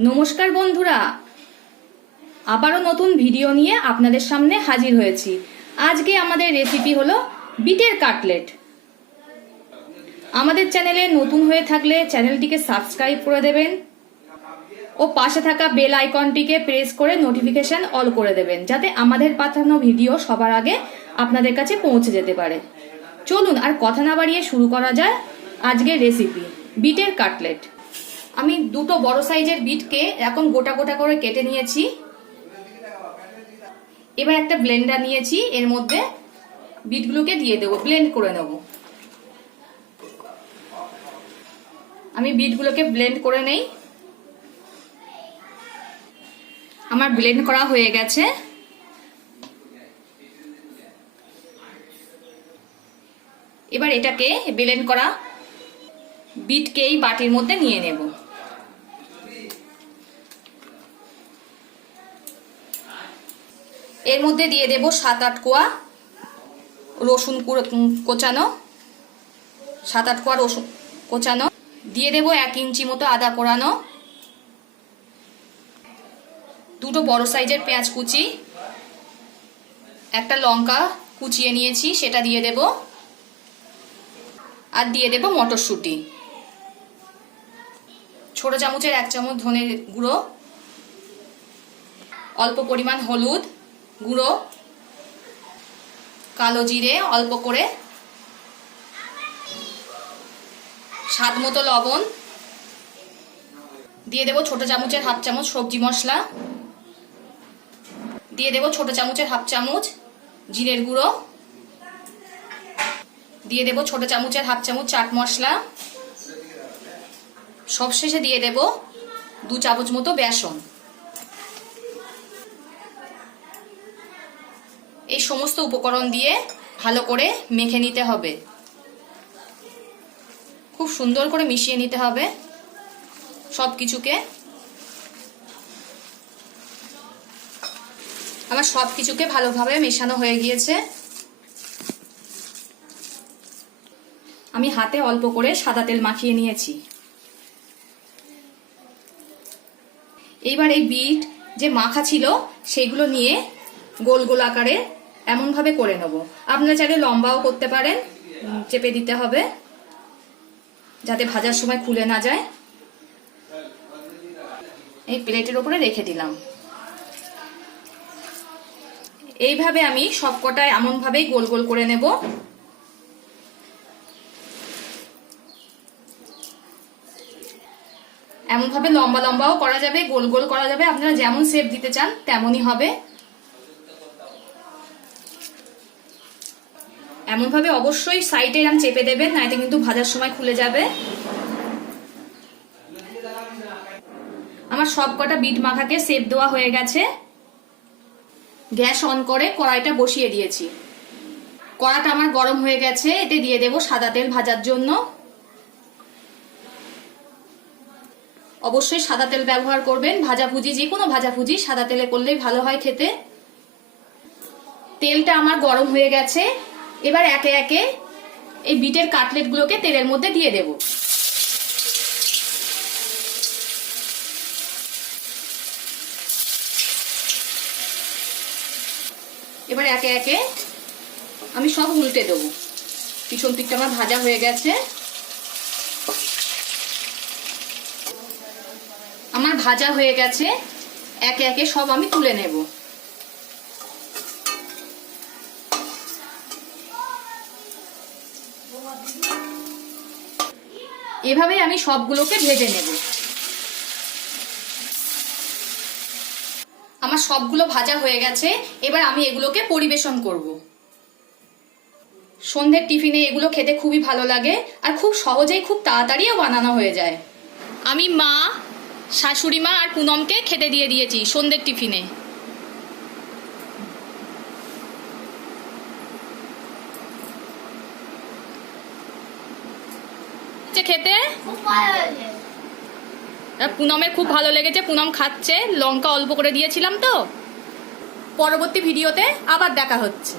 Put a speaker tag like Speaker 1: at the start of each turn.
Speaker 1: নমস্কার বন্ধুরা। আবারও নতুন ভিডিও নিয়ে আপনাদের সামনে হাজির হয়েছি। আজকে আমাদের রেসিপি হলো বিটের কাটলেট। আমাদের চ্যানেলে নতুন হয়ে থাকলে চ্যানেলটিকে সাবস্ক্রাইব করে দেবেন ও পাশে থাকা বেল আইকনটিকে প্রেস করে নোটিফিকেশন অল করে দেবেন, যাতে আমাদের পাঠানো ভিডিও সবার আগে আপনাদের কাছে পৌঁছে যেতে পারে। চলুন আর কথা না বাড়িয়ে শুরু করা যায় আজকের রেসিপি বিটের কাটলেট। আমি দুটো বড় সাইজের বিটকে এরকম গোটা গোটা করে কেটে নিয়েছি। এবার একটা ব্লেন্ডার নিয়েছি, এর মধ্যে বিটগুলোকে দিয়ে দেবো, ব্লেন্ড করে নেব। আমি বিটগুলোকে ব্লেন্ড করে নেই। আমার ব্লেন্ড করা হয়ে গেছে। এবার এটাকে ব্লেন্ড করা বিটকে এই বাটির মধ্যে নিয়ে নেব। এর মধ্যে দিয়ে দেব সাত আট কোয়া রসুন কোচানো। সাত আট কোয়া রসুন কোচানো। দিয়ে দেব এক ইঞ্চি মতো আদা কোরানো। দুটো বড় সাইজের পেঁয়াজ কুচি। একটা লঙ্কা কুচিয়ে নিয়েছি, সেটা দিয়ে দেব। আর দিয়ে দেব মটরশুঁটি। ছোট চামচের এক চামচ ধনে গুঁড়ো। অল্প পরিমাণ হলুদ। গুঁড়ো, কালো জিরে অল্প করে, স্বাদ মতো লবণ, দিয়ে দেবো ছোট চামচের হাফ চামচ সবজি মশলা, দিয়ে দেবো ছোট চামচের হাফ চামচ জিরের গুঁড়ো, দিয়ে দেবো ছোট চামচের হাফ চামচ চাট মশলা, সবশেষে দিয়ে দেব দু চামচ মতো বেসন। সমস্ত উপকরণ দিয়ে ভালো করে মেখে নিতে হবে। খুব সুন্দর করে মিশিয়ে নিতে হবে সব কিছুকে আমার সব কিছুকে ভালোভাবে মেশানো হয়ে গিয়েছে। আমি হাতে অল্প করে সাদা তেল মাখিয়ে নিয়েছি। এইবার এই বিট যে মাখা ছিল সেগুলো নিয়ে গোল গোল আকারে এমনভাবে করে নেব। আপনারা চাইলে লম্বাও করতে পারেন চেপে দিতে হবে, যাতে ভাজার সময় খুলে না যায়। এই প্লেটের ওপরে রেখে দিলাম। এইভাবে আমি সবকটায় এমনভাবেই গোল গোল করে নেব। এমনভাবে লম্বা লম্বাও করা যাবে, গোল গোল করা যাবে। আপনারা যেমন শেপ দিতে চান, তেমনই হবে। এমনভাবে অবশ্যই সাইডে এরম চেপে দেবেন নাইতে কিন্তু ভাজার সময় খুলে যাবে। আমার সব কটা বিট মাখাকে সেপ দেওয়া হয়ে গেছে। গ্যাস অন করে কড়াইটা বসিয়ে দিয়েছি। কড়াটা আমার গরম হয়ে গেছে, এতে দিয়ে দেব সাদা তেল ভাজার জন্য। অবশ্যই সাদা তেল ব্যবহার করবেন, ভাজাভুজি, যে কোনো ভাজাভুজি সাদা তেলে করলেই ভালো হয় খেতে। তেলটা আমার গরম হয়ে গেছে। এবার একে একে এই বিটের কাটলেটগুলোকে তেলের মধ্যে দিয়ে দেব। এবার একে একে আমি সব উল্টে দেবো। পিছন দিকটা আমার ভাজা হয়ে গেছে। আমার ভাজা হয়ে গেছে। একে একে সব আমি তুলে নেব। এভাবে আমি সবগুলোকে ভেজে নেব। আমার সবগুলো ভাজা হয়ে গেছে, এবার আমি এগুলোকে পরিবেশন করব। সন্ধ্যের টিফিনে এগুলো খেতে খুবই ভালো লাগে আর খুব সহজেই খুব তাড়াতাড়িও বানানো হয়ে যায়। আমি মা, শাশুড়ি মা আর পুনমকে খেতে দিয়ে দিয়েছি সন্ধ্যের টিফিনে। খেতে? পুনমের খুব ভালো লেগেছে পুনম খাচ্ছে। লঙ্কা অল্প করে দিয়েছিলাম তো। পরবর্তী ভিডিওতে আবার দেখা হচ্ছে।